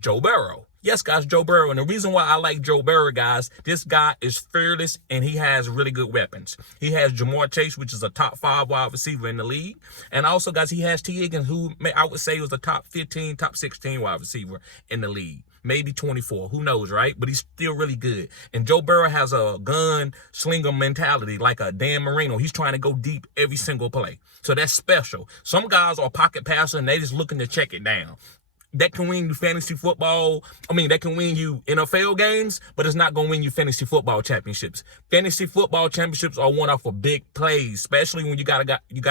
Joe Burrow. Yes, guys, Joe Burrow. And the reason why I like Joe Burrow, guys, this guy is fearless and he has really good weapons. He has Ja'Marr Chase, which is a top 5 wide receiver in the league. And also, guys, he has T. Higgins, who I would say was a top 15, top 16 wide receiver in the league. Maybe 24. Who knows, right? But he's still really good. And Joe Burrow has a gun slinger mentality like a Dan Marino. He's trying to go deep every single play. So that's special. Some guys are pocket passers and they just looking to check it down. That can win you fantasy football. That can win you NFL games, but it's not going to win you fantasy football championships. Fantasy football championships are won off of big plays, especially when you got a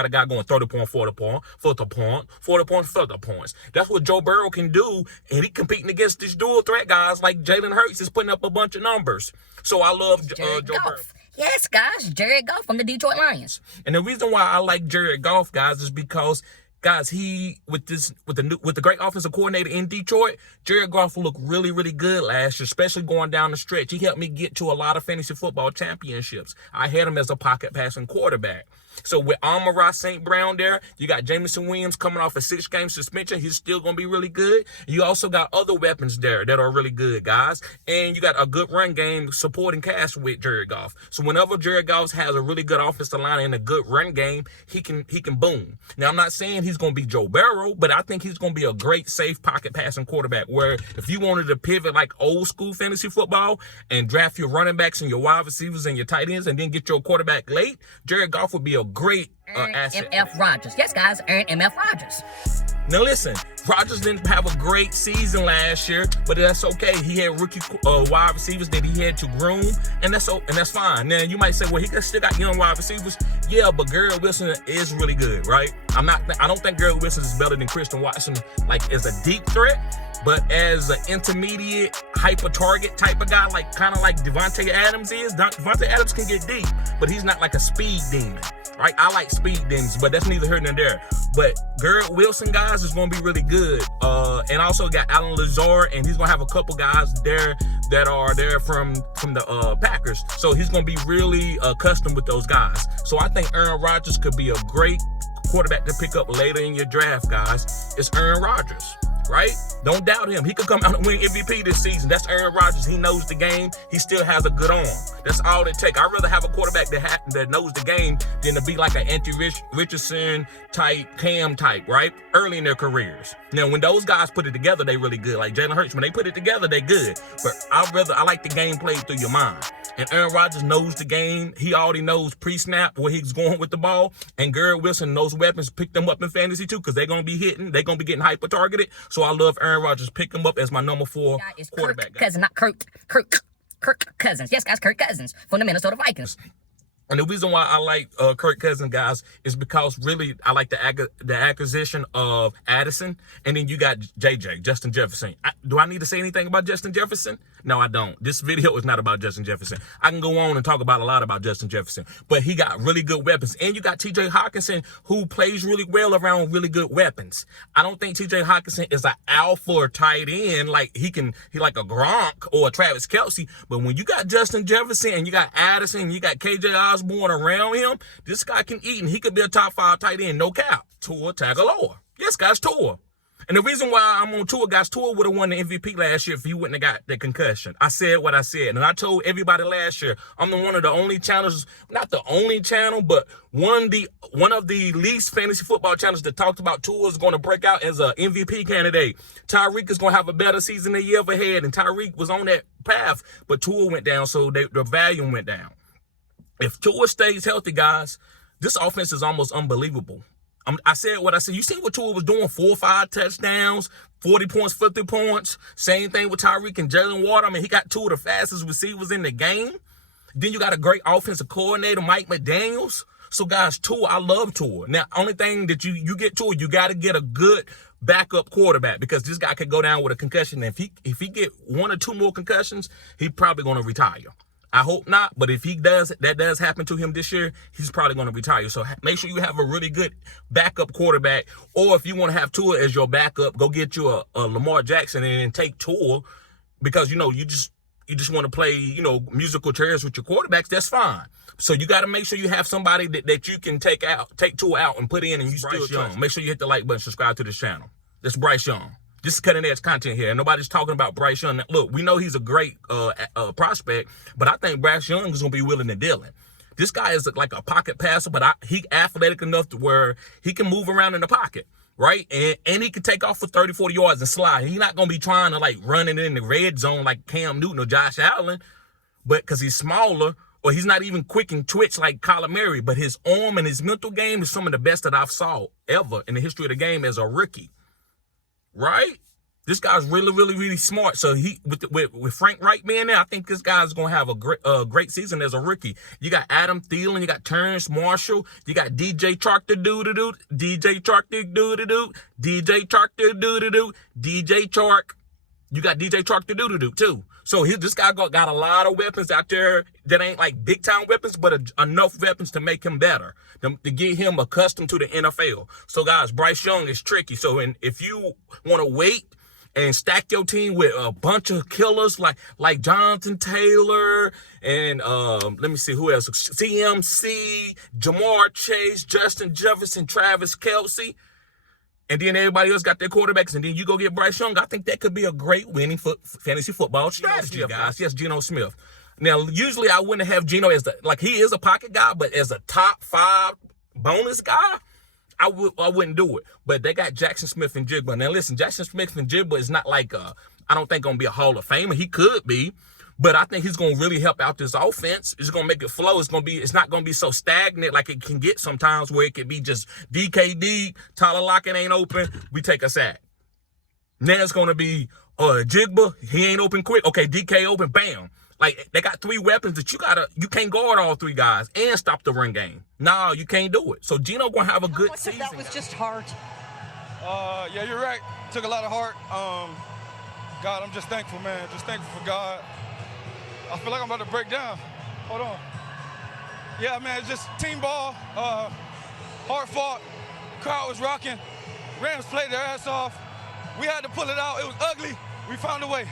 guy going 30 point, 40 point, 40 point, 40 points, 30 points. That's what Joe Burrow can do, and he competing against these dual threat guys like Jalen Hurts is putting up a bunch of numbers. So I love Joe Burrow. Yes, guys, Jared Goff from the Detroit Lions. And the reason why I like Jared Goff, guys, is because guys, he with the great offensive coordinator in Detroit, Jared Goff looked really, really good last year, especially going down the stretch. He helped me get to a lot of fantasy football championships. I had him as a pocket passing quarterback. So with Amon-Ra St. Brown there, you got Jameson Williams coming off a 6-game suspension. He's still going to be really good. You also got other weapons there that are really good, guys. And you got a good run game supporting cast with Jared Goff. So whenever Jared Goff has a really good offensive line and a good run game, he can boom. Now, I'm not saying he's going to be Joe Burrow, but I think he's going to be a great, safe pocket passing quarterback where if you wanted to pivot like old school fantasy football and draft your running backs and your wide receivers and your tight ends and then get your quarterback late, Jared Goff would be a great asset. MF Rodgers. Yes, guys, Aaron MF Rodgers. Now listen, Rodgers didn't have a great season last year, but that's okay. He had rookie wide receivers that he had to groom, and that's fine. Now you might say, well, he still got young wide receivers. Yeah, but Garrett Wilson is really good, right? I don't think Garrett Wilson is better than Christian Watson, like as a deep threat. But as an intermediate hyper target type of guy, like kind of like Devontae Adams is, Devontae Adams can get deep, but he's not like a speed demon, right? I like speed demons, but that's neither here nor there. But Garrett Wilson, guys, is going to be really good. And also got Allen Lazard, and he's going to have a couple guys there that are there from the Packers. So he's going to be really accustomed with those guys. So I think Aaron Rodgers could be a great quarterback to pick up later in your draft, guys. It's Aaron Rodgers. Right? Don't doubt him. He could come out and win MVP this season. That's Aaron Rodgers. He knows the game. He still has a good arm. That's all it takes. I'd rather have a quarterback that knows the game than to be like an Anthony Richardson type, Cam type, right? Early in their careers. Now, when those guys put it together, they really good. Like Jalen Hurts, when they put it together, they good. But I like the game played through your mind. And Aaron Rodgers knows the game. He already knows pre-snap where he's going with the ball. And Garrett Wilson knows weapons. Pick them up in fantasy too, because they're going to be hitting. They're going to be getting hyper-targeted. So I love Aaron Rodgers. Pick him up as my number 4 quarterback. Kirk Cousins, not Kirk Cousins. Yes, guys, Kirk Cousins from the Minnesota Vikings. And the reason why I like Kirk Cousins, guys, is because really I like the acquisition of Addison. And then you got Justin Jefferson. Do I need to say anything about Justin Jefferson? No, I don't. This video is not about Justin Jefferson. I can go on and talk about a lot about Justin Jefferson. But he got really good weapons. And you got T.J. Hockenson, who plays really well around really good weapons. I don't think T.J. Hockenson is an alpha or tight end. Like he like a Gronk or a Travis Kelce. But when you got Justin Jefferson and you got Addison and you got K.J. Osborne around him, this guy can eat, and he could be a top 5 tight end, no cap. Tua Tagovailoa. Yes, guys, Tua. And the reason why I'm on Tua, guys, Tua would have won the MVP last year if he wouldn't have got the concussion. I said what I said. And I told everybody last year, I'm one of the only channels, not the only channel, but one of the least fantasy football channels that talked about Tua is going to break out as an MVP candidate. Tyreek is going to have a better season a year ahead, and Tyreek was on that path, but Tua went down, so the volume went down. If Tua stays healthy, guys, this offense is almost unbelievable. I said what I said. You see what Tua was doing? 4 or 5 touchdowns, 40 points, 50 points. Same thing with Tyreek and Jalen Water. I mean, he got 2 of the fastest receivers in the game. Then you got a great offensive coordinator, Mike McDaniels. So, guys, Tua, I love Tua. Now, only thing that you get Tua, you got to get a good backup quarterback because this guy could go down with a concussion. And if he get 1 or 2 more concussions, he's probably going to retire. I hope not, but if that does happen to him this year, he's probably going to retire. So make sure you have a really good backup quarterback. Or if you want to have Tua as your backup, go get you a Lamar Jackson and then take Tua because, you just want to play, musical chairs with your quarterbacks. That's fine. So you got to make sure you have somebody that you can take Tua out and put in, and you still young. Make sure you hit the like button, subscribe to this channel. That's Bryce Young. This is cutting edge content here, and nobody's talking about Bryce Young. Look, we know he's a great prospect, but I think Bryce Young is gonna be willing to deal it. This guy is like a pocket passer, but he athletic enough to where he can move around in the pocket, right? And he can take off for 30, 40 yards and slide. He's not going to be trying to like run it in the red zone like Cam Newton or Josh Allen, but because he's smaller, or he's not even quick and twitch like Kyler Murray, but his arm and his mental game is some of the best that I've saw ever in the history of the game as a rookie, right? This guy's really, really, really smart. So he with Frank Wright being there, I think this guy's gonna have a great season as a rookie. You got Adam Thielen, you got Terrence Marshall, you got DJ Chark the doo-doo-doo, DJ Chark the doo-doo-doo, DJ Chark the doo-doo-doo, DJ Chark. You got DJ Chark the doo-doo-doo too. So this guy got a lot of weapons out there that ain't like big time weapons, but enough weapons to make him better, to get him accustomed to the NFL. So guys, Bryce Young is tricky. So if you want to wait and stack your team with a bunch of killers like Jonathan Taylor and let me see who else, CMC, Jamar Chase, Justin Jefferson, Travis Kelce, and then everybody else got their quarterbacks, and then you go get Bryce Young. I think that could be a great winning fantasy football strategy, guys. Yes, Geno Smith. Now, usually I wouldn't have Geno as he is a pocket guy, but as a top 5 bonus guy, I wouldn't do it. But they got Jackson Smith and Jigba. Now listen, Jackson Smith and Jigba is not like I don't think gonna be a Hall of Famer. He could be, but I think he's gonna really help out this offense. It's gonna make it flow. It's not gonna be so stagnant like it can get sometimes, where it could be just DKD, Tyler Lockett ain't open, we take a sack. Now it's gonna be Jigba, he ain't open quick. Okay, DK open, bam. Like, they got 3 weapons that you can't guard all 3 guys and stop the run game. No, you can't do it. So Geno gonna have a good season. That was just heart. Yeah, you're right. Took a lot of heart. God, I'm just thankful, man. Just thankful for God. I feel like I'm about to break down. Hold on. Yeah, man, it's just team ball. Hard fought. Crowd was rocking. Rams played their ass off. We had to pull it out. It was ugly. We found a way.